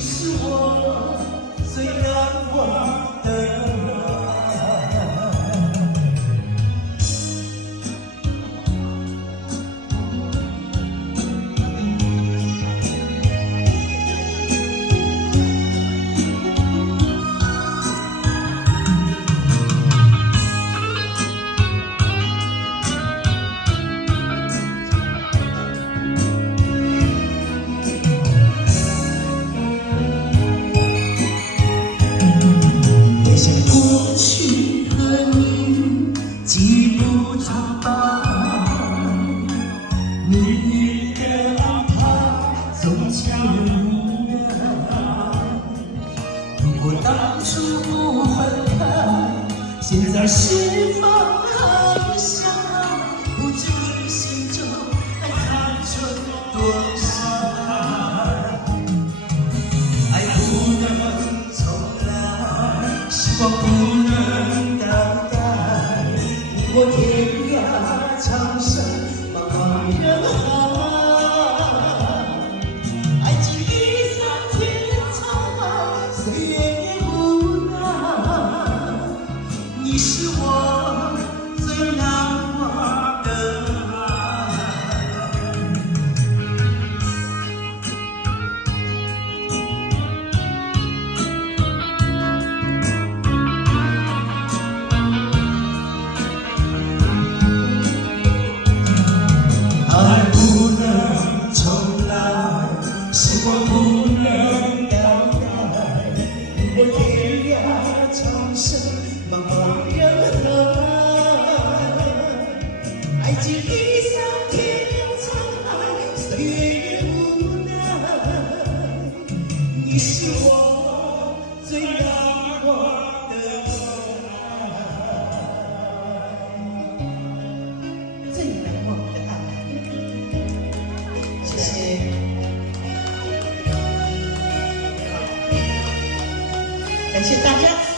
是我最难忘的过去和你记不住吧，你的安排总叫人无奈。如果当初不分开，现在是否还相爱？不知你心中还藏着多少爱，爱不能重来，时光不能倒带，你我天涯长生，茫茫人海。爱情已桑田沧海，岁月也无奈。你是我最难忘的爱不能重来，时光不能倒带，我天涯长生，茫茫人海。爱情已桑田沧海，岁月也无奈。你是我最难忘的爱，最难忘的爱。谢谢，感谢大家。